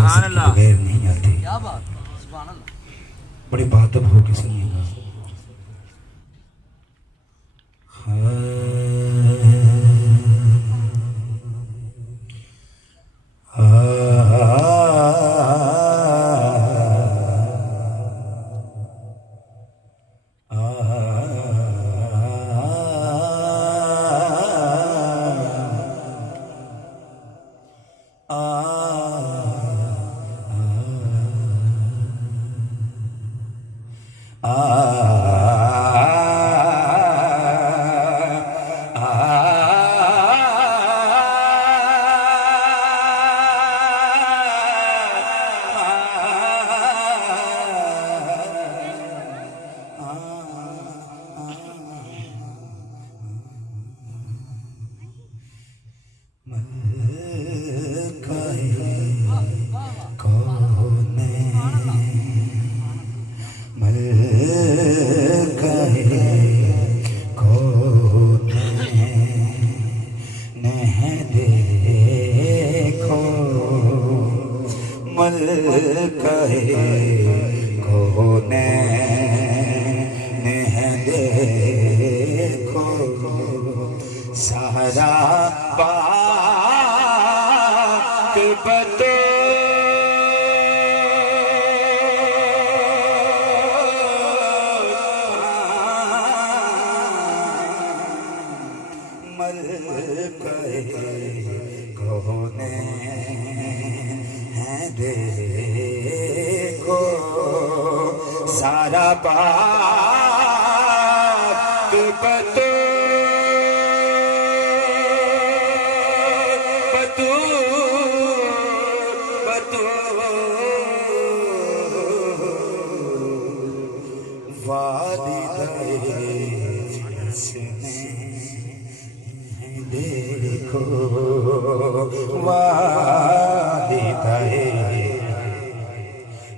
इजाजत के बगैर नहीं आते। बड़े बातब हो के सुनिएगा। सारा बात बतो मल कहे कोने हैं देखो सारा बात बतो देखो वाहिदाए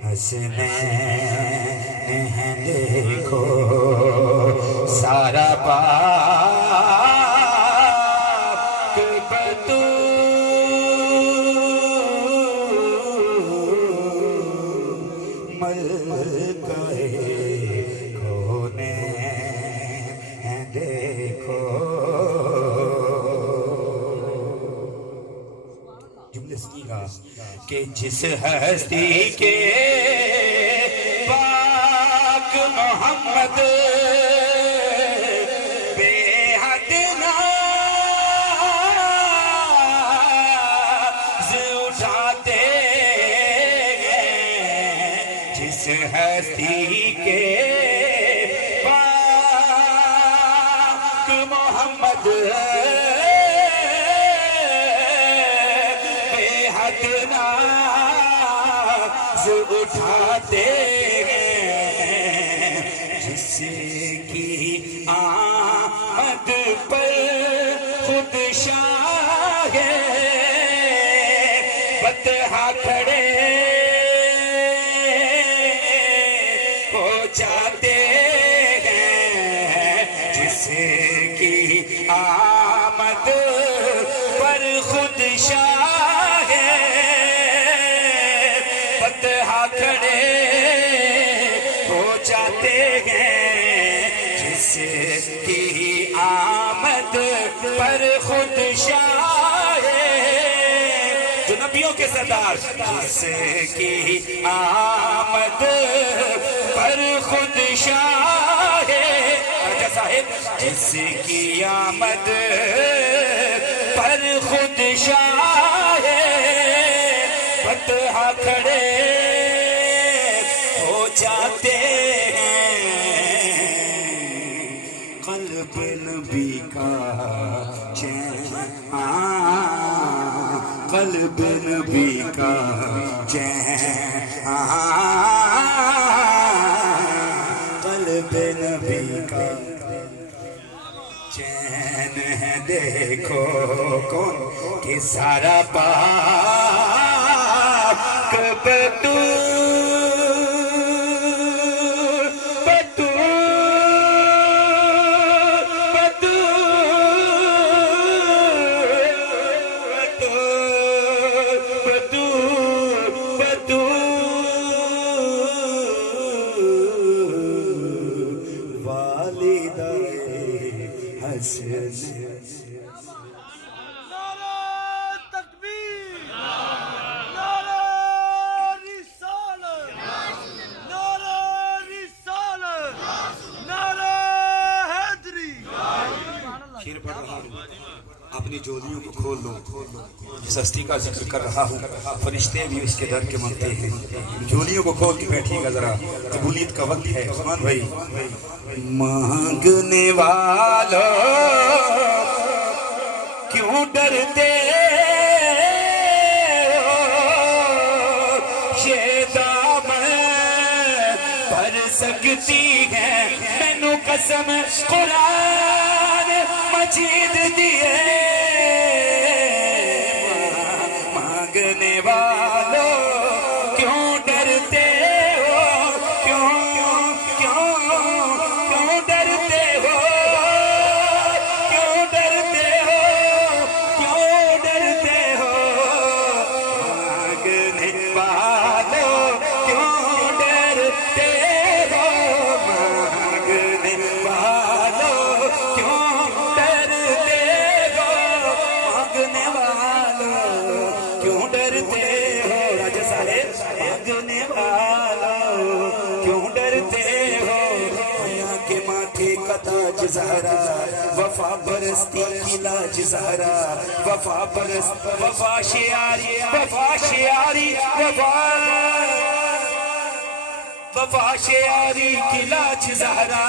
हंसने हैं देखो सारा पाक बतू मल गए कोने हैं देखो कि जिस हस्ती के पाक मोहम्मद बेहद नाज उठाते जिस हस्ती के पाक मोहम्मद नाज उठाते जिसकी आमद पर खुद शाह बतहा खड़े हो जाते हैं जिसकी आमद पर खुद शाह खड़े हो जाते हैं जिसकी आमद पर खुद शाह जो नबियों के सरदार जिसकी आमद पर खुद शाह साहिब जिसकी आमद पर खुद शाह बतहा खड़े हो जाते हैं क़ल्ब नबी का चैन क़ल्ब नबी का चैन क़ल्ब नबी का चैन है देखो कौन कि सारा पाक बतू बतू बतू बतू बतू अपनी जोलियों को खोल लो। जिस हस्ती का जिक्र कर रहा हूँ फरिश्ते भी उसके दर के मांगते हैं। जोलियों को खोल के बैठिएगा जरा, कबूलियत का वक्त है। उस्मान भाई, मांगने वालों क्यों डरते हो, ये दामन भर सकती है मैनू कसम कुरान मजीद दिए। मांगने वालों क्यों डरते हो, क्यों क्यों क्यों डरते हो, क्यों डरते हो, क्यों डरते हो। मांगने वालों क्यों डरते हो, मांगने वालों क्यों डरते हो, मांगने वालों क्यों डरते हो। राजा साहेब, मांगने वालों क्यों डरते हो। माया के माथे का ताज ज़हरा, वफा परस्ती की लाज ज़हरा, वफा परस्त वफा शियारी, वफा शियारी, वफा शियारी की लाज ज़हरा,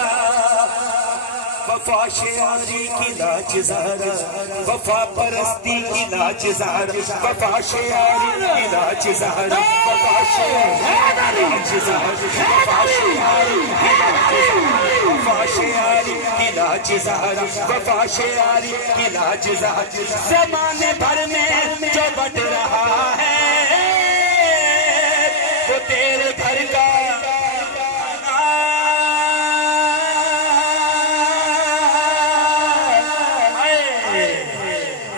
वफा शियारी की लाज ज़हरा, वफा परस्ती की लाज ज़हरा, वफा शियारी की लाज ज़हरा, वफा शियारी की लाज ज़हरा, वफा शियारी की लाज ज़हरा, वफा शियारी की लाज ज़हरा। ज़माने भर में जो बट रहा है वो तेरे घर का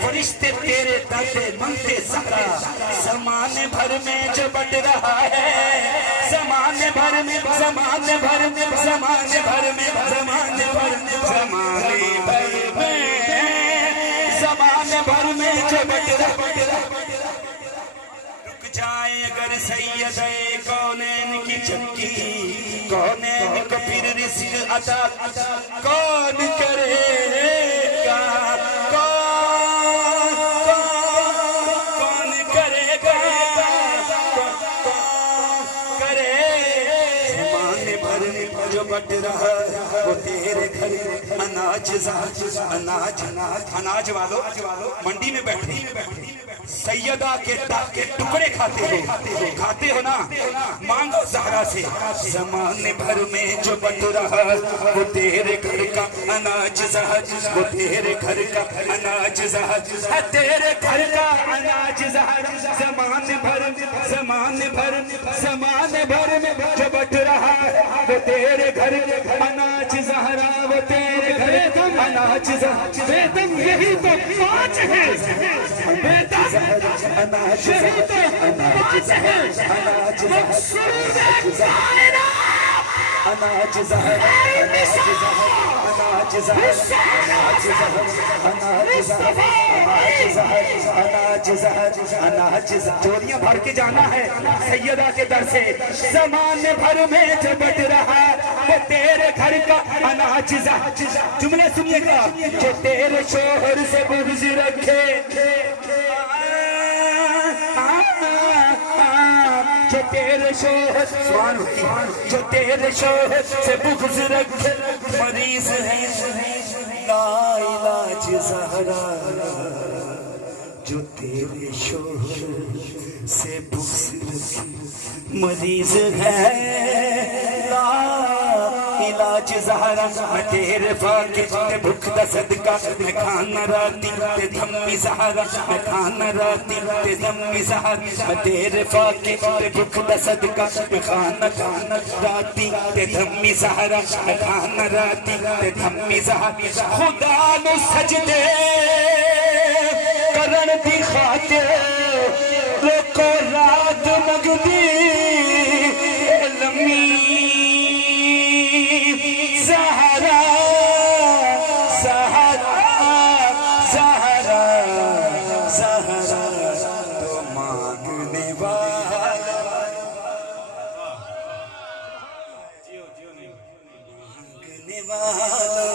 फरिश्ते तेरे दाते मंगते ज़हरा। ज़माने भर में जो बट रहा है, ज़माने भर में, ज़माने भर में, ज़माने भर में, ज़माने भर में, ज़माने भर में, ज़माने भर में जो बट रहा। रुक जाए अगर सैयद कौनैन की चक्की, कौनैन को फिर रिज़्क़ अता कौन करेगा, कौन करेगा, करे। ज़माने भर में जो बट रहा वो तेरे घर अनाज अनाज अनाज वालों मंडी में बैठे सैयदा के टुकड़े खाते हो ना, मांगो ज़हरा से। ज़माने भर में जो बट रहा वो तेरे घर का अनाज ज़हर, वो तेरे घर का अनाज ज़हर है, तेरे घर का अनाज ज़हर। ज़माने भर में, ज़माने भर में, ज़माने भर में जो बट रहा वो तेरे घर अनाज ज़हरा, वो तेरे घर अनाज ज़हर। बेदम यही तो पाँच है, बेदम अनाज यही तो पाँच है, अनाज मक़सूद कायनात, अनाज ज़हर, अनाज ज़हर, अनाज ज़हर, अनाज ज़हर, अनाज ज़हर, अनाज ज़हर, अनाज ज़हर। चोरियां भर के जाना है सैयदा के दर से। ज़माने भर में जो बट रहा वो तेरे घर का अनाज ज़हर। जुमले सुनिएगा, जो तेरे शोहर से बुग़्ज़ रखे, जो तेरे शोहर, जो तेरे शोहर से बुग़्ज़ रखे, मरीज़ है लाइलाज ज़हरा। जो तेरे शोहर से बुग़्ज़ रखे, मरीज़ है इलाज ज़हरा। मैं तेरे फाके ते भुख दा सदका, मैं खाना राती ते धम्मी ज़हरा, मैं खाना राती ते धम्मी ज़हरा। मैं तेरे फाके ते भुख दा सदका, मैं खाना राती ते धम्मी ज़हरा, मैं खाना राती ते धम्मी ज़हरा। खुदा नु सजदे करन दी खातिर लोको रात मंगदी लम्मी ज़हरा, ज़हरा, ज़हरा, ज़हरा। तो मांगने वाला, मांगने वाला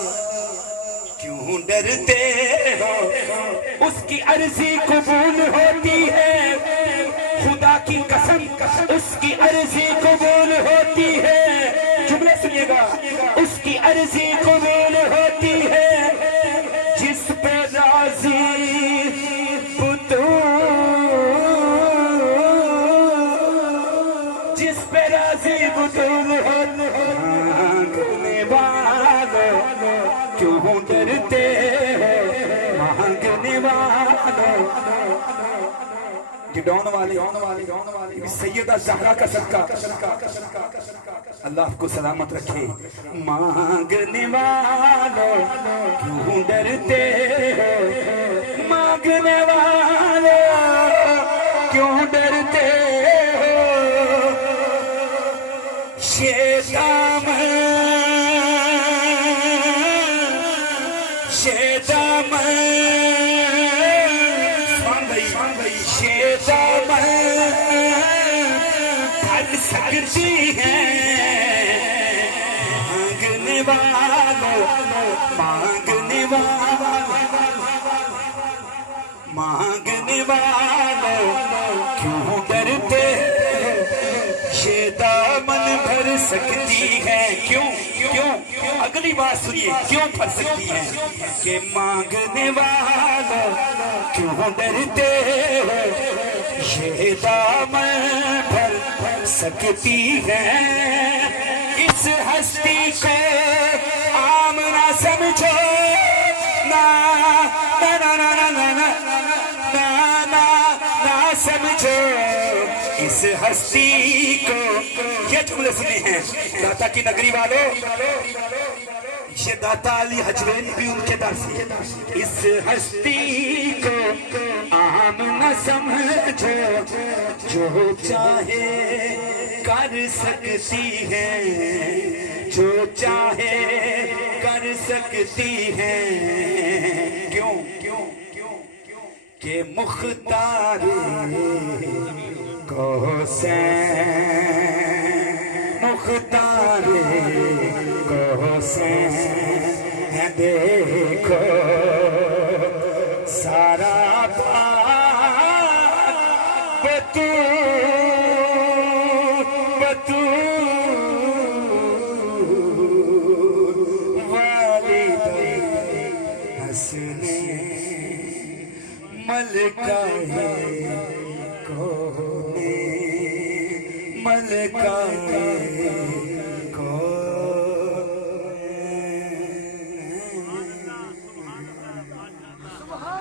क्यों डरते हो, उसकी अर्जी कबूल होती है, खुदा की कसम उसकी अर्जी कबूल होती है। जुमले सुनिएगा, उसकी अर्जी कबूल होती है, जिस पे राजी बुतू, जिस पे राजी बुतूल मांगने वालों क्यों डरते हो, मांगने वालों। डॉन वाले सैयदा ज़हरा का सदका, अल्लाह आपको सलामत रखे। मांगने वालों क्यों डरते हो, मांगने वालों क्यों डरते हो, शैतान शैतान भर सकती है, मांगने वालों मांगने वालों क्यों डरते, शैतान भर सकती है। क्यों क्यों अगली बात सुनिए, क्यों भर सकती है कि मांगने वालों क्यों डरते हो, शैतान भर सकती है। इस हस्ती को आम ना समझो, ना ना ना ना ना ना ना ना ना ना समझो इस हस्ती को। ये जुमले सुने हैं दाता की नगरी वालों, ये दाता अली हजरैनी भी उनके दासी। इस हस्ती को आम न समझो, जो चाहे कर सकती है, जो चाहे कर सकती है। क्यों क्यों क्यों के मुख्तार को से मुख्तार को से देखो सारा बतू बतू वालिद हसने मलकाए कोने मलकाए